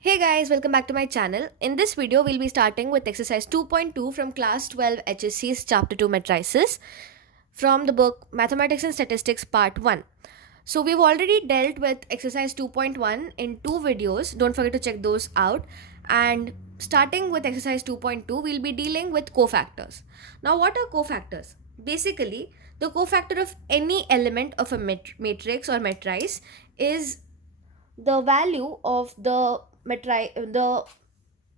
Hey guys, welcome back to my channel. In this video, we'll be starting with exercise 2.2 from class 12 HSC's chapter 2 Matrices from the book Mathematics and Statistics part 1. So we've already dealt with exercise 2.1 in two videos. Don't forget to check those out. And starting with exercise 2.2, we'll be dealing with cofactors. Now, what are cofactors? Basically, the cofactor of any element of a matrix or matrice is the value of the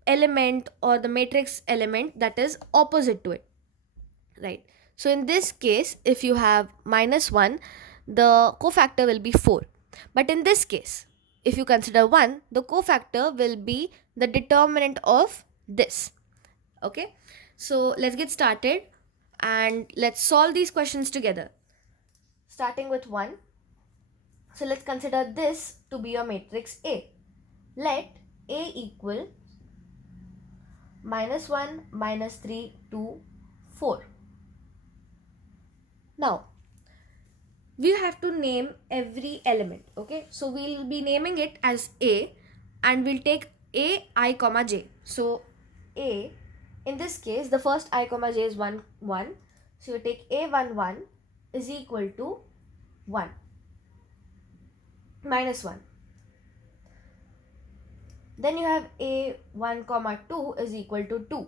element or the matrix element that is opposite to it, right? So in this case, if you have -1, the cofactor will be 4. But in this case, if you consider 1, the cofactor will be the determinant of this. Okay, so let's get started and let's solve these questions together, starting with 1. So let's consider this to be a matrix A. Let A equal -1, -3, 2, 4. Now, we have to name every element. Okay, so we'll be naming it as A and we'll take A, I, comma J. So, A, in this case, the first I, comma J is 1, 1. So, you take A1, 1 is equal to 1, -1. Then you have A1, comma 2 is equal to 2.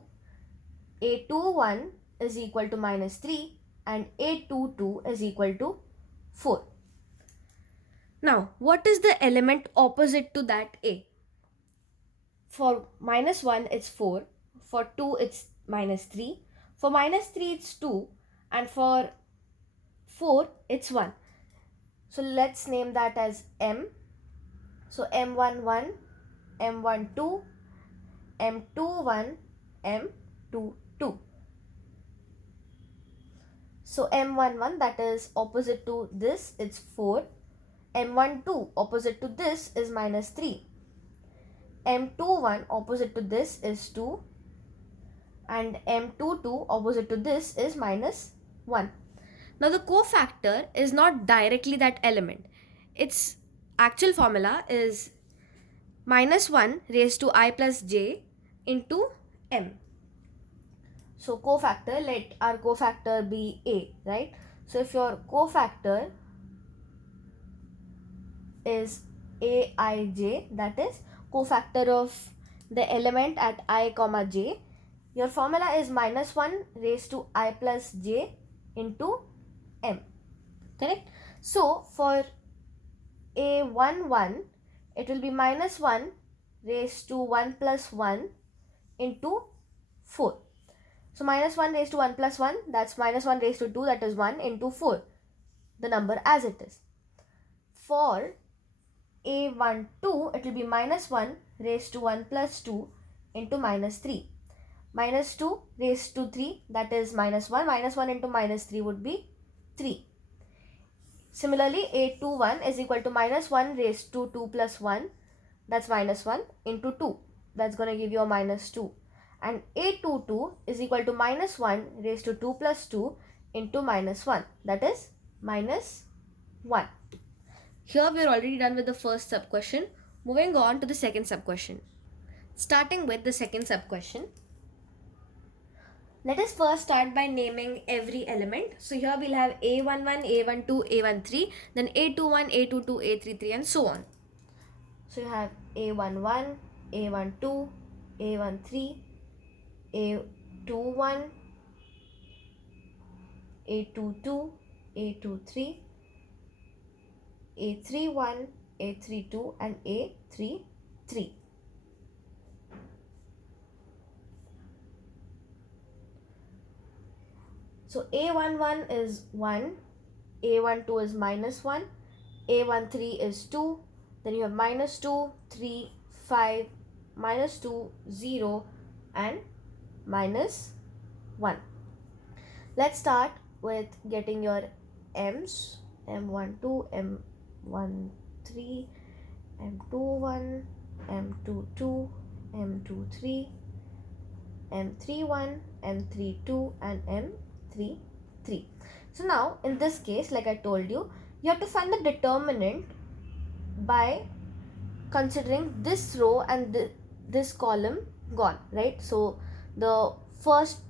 A21 is equal to -3 and A22 is equal to 4. Now, what is the element opposite to that A? For -1, it's 4. For 2, it's -3. For -3, it's 2. And for 4, it's 1. So let's name that as M. So M11, M12, M21, M22. So M11, that is opposite to this, it's 4. M12 opposite to this is -3. M21 opposite to this is 2. And M22 opposite to this is -1. Now the cofactor is not directly that element. Its actual formula is -1 raised to I plus j into m. So cofactor, let our cofactor be A, right? So if your cofactor is Aij, that is cofactor of the element at I comma j, your formula is -1 raised to I plus j into m, correct? So for A11, it will be -1 raised to 1 plus 1 into 4. So -1 raised to 1 plus 1, that's -1 raised to 2, that is 1 into 4, the number as it is. For A12, it will be -1 raised to 1 plus 2 into -3. -2 raised to 3, that is -1. -1 into -3 would be 3. Similarly, A21 is equal to -1 raised to 2 plus 1, that's -1 into 2. That's going to give you a -2. And A22 is equal to -1 raised to 2 plus 2 into -1. That is -1. Here we are already done with the first sub question. Moving on to the second sub question. Starting with the second sub question. Let us first start by naming every element. So here we'll have A11, A12, A13, then A21, A22, A33 and so on. So you have A11, A12, A13, A21, A22, A23, A31, A32 and A33. So A11 is 1, A12 is -1, A13 is 2, then you have -2, 3, 5, -2, 0 and -1. Let's start with getting your M's. M12, M13, M21, M22, M23, M31, M32 and M33. So now in this case, like I told you, you have to find the determinant by considering this row and this column gone, right? So the first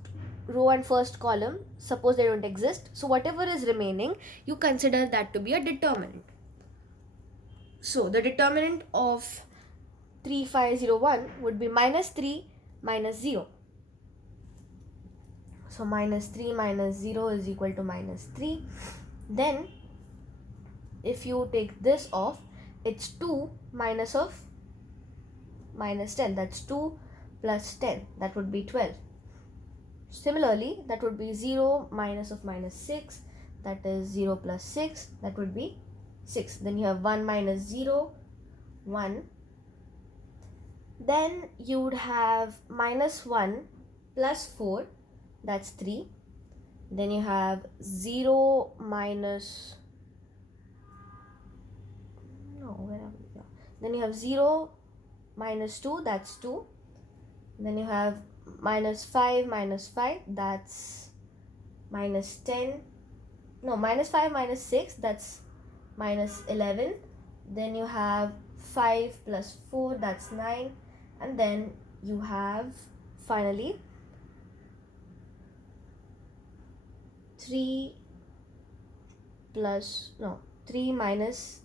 row and first column, suppose they don't exist, so whatever is remaining, you consider that to be a determinant. So the determinant of 3501 would be minus 3 minus 0. So minus 3 minus 0 is equal to minus 3. Then if you take this off, it's 2 minus of minus 10. That's 2 plus 10. That would be 12. Similarly, that would be 0 minus of minus 6. That is 0 plus 6. That would be 6. Then you have 1 minus 0, 1. Then you would have minus 1 plus 4. That's 3. Then you have 0 minus... No, where are we? Then you have 0 minus 2. That's 2. Then you have minus 5 minus 5. That's minus 10. No, minus 5 minus 6. That's minus 11. Then you have 5 plus 4. That's 9. And then you have finally 3 minus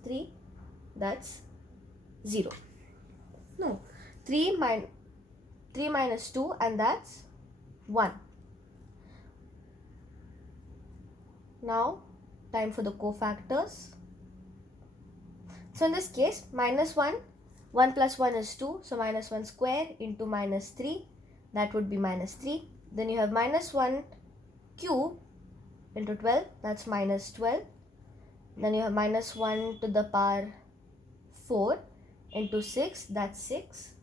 3, that's 0. No, 3 minus 2, and that's 1. Now, time for the cofactors. So in this case, minus 1 plus 1 is 2, so minus 1 square into minus 3, that would be minus 3. Then you have minus 1 cube into 12, that's minus 12. Then you have minus 1 to the power 4 into 6, that's 6.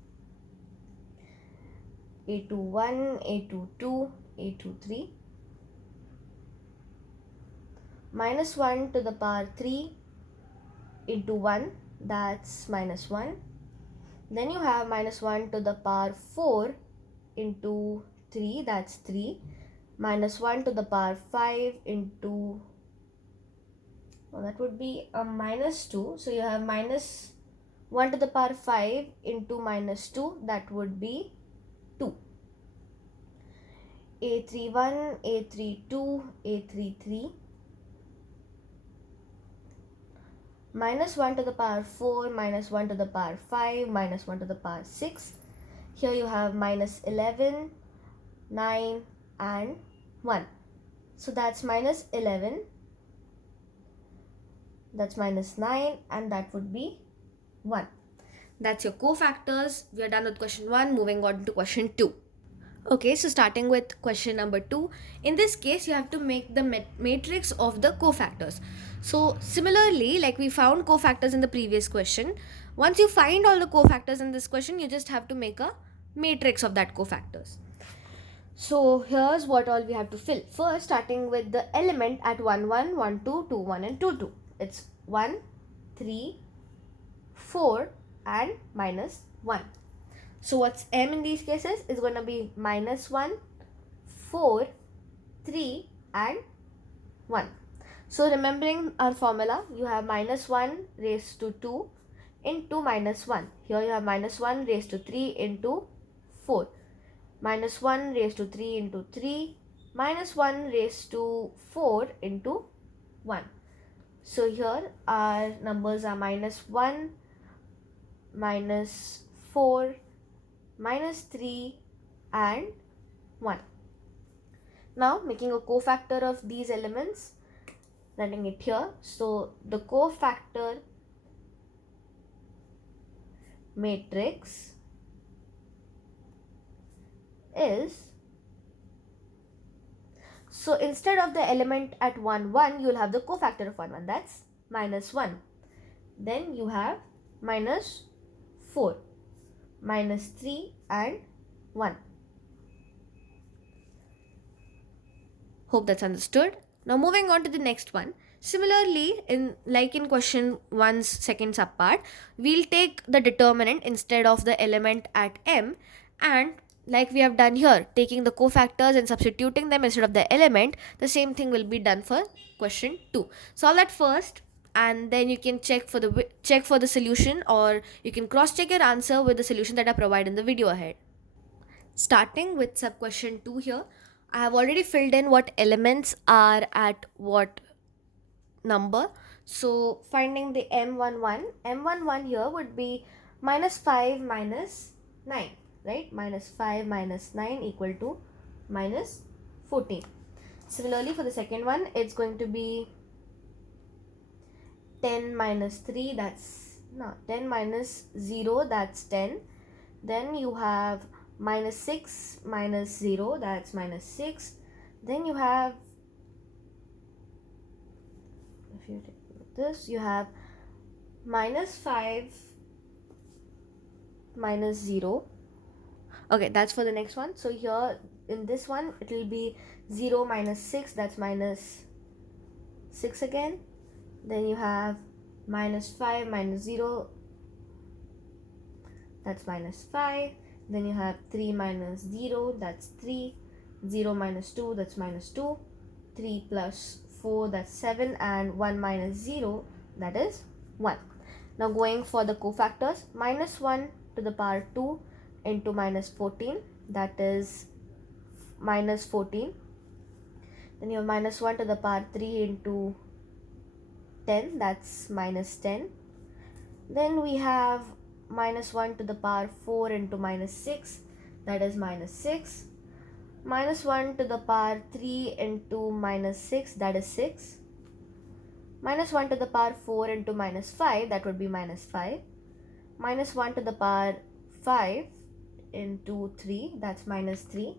A21, A22, A23. Minus 1 to the power 3 into 1, that's minus 1. Then you have minus 1 to the power 4 into 3, that's 3. Minus 1 to the power 5 into, that would be a minus 2. So you have minus 1 to the power 5 into minus 2, that would be 2. A31, A32, A33. Minus 1 to the power 4, minus 1 to the power 5, minus 1 to the power 6. Here you have minus 11, 9 and 1. So that's minus 11, that's minus 9, and that would be 1. That's your cofactors. We are done with question 1, moving on to question 2. Okay, so starting with question number 2. In this case, you have to make the matrix of the cofactors. So similarly, like we found cofactors in the previous question, once you find all the cofactors in this question, you just have to make a matrix of that cofactors. So here's what all we have to fill. First, starting with the element at 1, 1, 1, 2, 2, 1 and 2, 2. It's 1, 3, 4 and minus 1. So what's m in these cases is going to be minus 1, 4, 3 and 1. So remembering our formula, you have minus 1 raised to 2 into minus 1. Here you have minus 1 raised to 3 into 4. Minus 1 raised to 3 into 3. Minus 1 raised to 4 into 1. So here our numbers are minus 1, minus 4, minus 3 and 1. Now making a cofactor of these elements, writing it here. So the cofactor matrix is, so instead of the element at 1, 1, you will have the cofactor of 1, 1, that's minus 1. Then you have minus 4, minus 3 and 1. Hope that's understood. Now moving on to the next one. Similarly, in question 1's second subpart, we'll take the determinant instead of the element at m, and like we have done here, taking the cofactors and substituting them instead of the element, the same thing will be done for question 2. Solve that first. and then you can check for the solution, or you can cross check your answer with the solution that I provide in the video ahead. Starting with sub question 2 here, I have already filled in what elements are at what number. So finding the M11 here would be minus 5 minus 9, right? Minus 5 minus 9 equal to minus 14. Similarly, for the second one, it's going to be 10 minus 3, that's no, 10 minus 0, that's 10. Then you have minus 6 minus 0, that's minus 6. Then you have, if you take this, you have minus 5 minus 0. Okay, that's for the next one. So here in this one, it will be 0 minus 6, that's minus 6 again. Then you have minus 5 minus 0, that's minus 5. Then you have 3 minus 0, that's 3. 0 minus 2, that's minus 2. 3 plus 4, that's 7. And 1 minus 0, that is 1. Now going for the cofactors, minus 1 to the power 2 into minus 14, that is minus 14. Then you have minus 1 to the power 3 into 10, that's minus 10. Then we have minus 1 to the power 4 into minus 6, that is minus 6. Minus 1 to the power 3 into minus 6, that is 6. Minus 1 to the power 4 into minus 5, that would be minus 5. Minus 1 to the power 5 into 3, that's minus 3.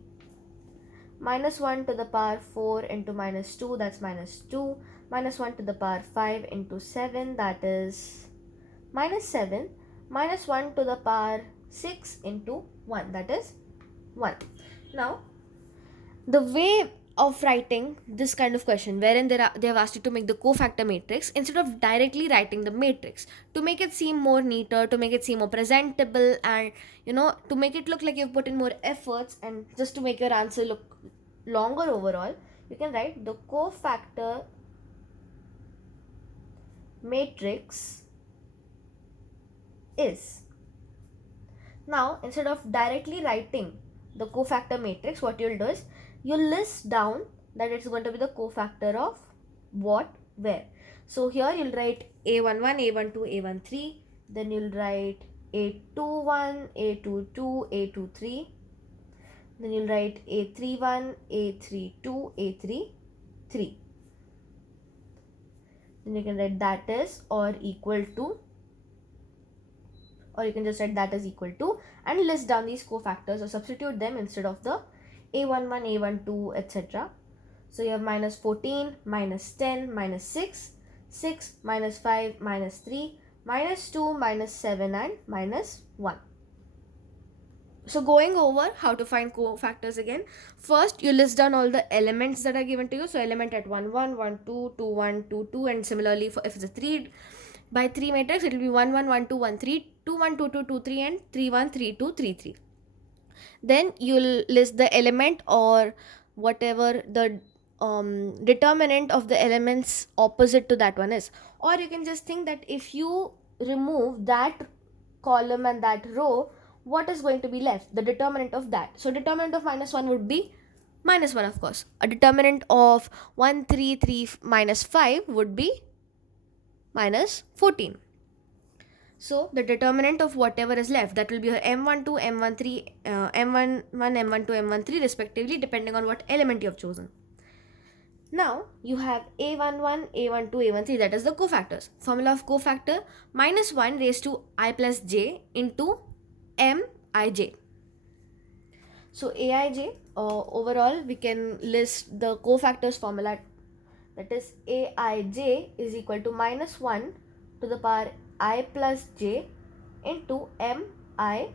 Minus 1 to the power 4 into minus 2, that's minus 2. Minus 1 to the power 5 into 7, that is minus 7. Minus 1 to the power 6 into 1, that is 1. Now, the way of writing this kind of question, wherein they have asked you to make the cofactor matrix, instead of directly writing the matrix, to make it seem more neater, to make it seem more presentable, and to make it look like you've put in more efforts, and just to make your answer look longer overall, you can write the cofactor matrix is. Now, instead of directly writing the cofactor matrix, what you'll do is you'll list down that it's going to be the cofactor of what, where. So here you'll write A11, A12, A13. Then you'll write A21, A22, A23. Then you'll write A31, A32, A33. Then you can write that is or equal to, or you can just write that is equal to and list down these cofactors or substitute them instead of the A11, A12, etc. So you have minus 14, minus 10, minus 6, 6, minus 5, minus 3, minus 2, minus 7 and minus 1. So going over how to find cofactors again, first you list down all the elements that are given to you. So element at 1, 1, 1, 2, 2, 1, 2, 2, and similarly for if it's a 3 by 3 matrix, it will be 1, 1, 1, 2, 1, 3, 2, 1, 2, 2, 2, 3 and 3, 1, 3, 2, 3, 3. Then you'll list the element or whatever the determinant of the elements opposite to that one is. Or you can just think that if you remove that column and that row, what is going to be left? The determinant of that. So determinant of minus 1 would be minus 1, of course. A determinant of 1, 3, 3 minus 5 would be minus 14. So the determinant of whatever is left, that will be your M12, M13, M11, M12, M13 respectively, depending on what element you have chosen. Now you have A11, A12, A13, that is the cofactors. Formula of cofactor, minus 1 raised to I plus j into Mij. So Aij, overall we can list the cofactors formula, that is Aij is equal to minus 1 to the power I plus j into Mij.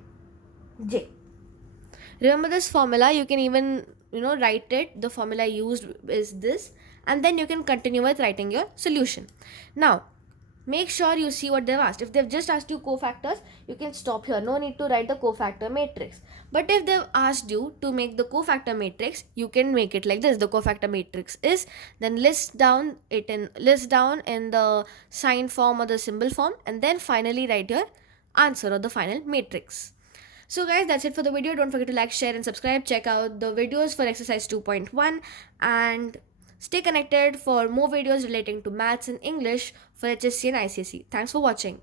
Remember this formula, you can even write it, the formula used is this, and then you can continue with writing your solution. Now make sure you see what they've asked. If they've just asked you cofactors, you can stop here. No need to write the cofactor matrix. But if they've asked you to make the cofactor matrix, you can make it like this. The cofactor matrix is, then list down in the sign form or the symbol form, and then finally write your answer or the final matrix. So guys, that's it for the video. Don't forget to like, share and subscribe. Check out the videos for exercise 2.1 and stay connected for more videos relating to maths and English for HSC and ICSE. Thanks for watching.